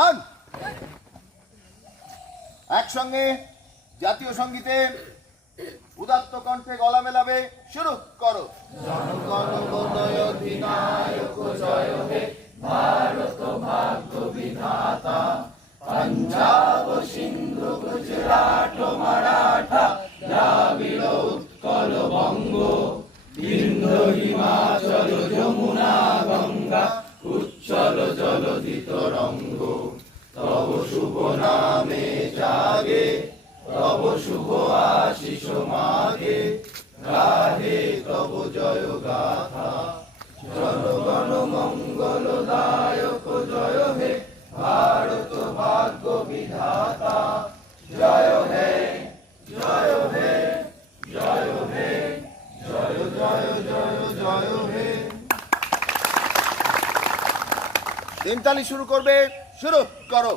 হান। একসঙ্গে জাতীয় সঙ্গীতে উদাত্ত কণ্ঠে গলা মেলাবে, শুরু করো। অধিনায়ক জয় হে পঞ্জাব সিন্ধু, গুজরাট মারাঠা, দ্রাবিড় উৎকল বঙ্গ হিমাচল তরঙ্গ। তব শুভ নামে জাগে, তব শুভ আশিস মাগে। রাহে তব জয় গাথা। জনগণ মঙ্গল দায়ক জয় হে, ভারত ভাগ্য বিধাতা। জয় তিনতালি শুরু করবে। শুরু করো।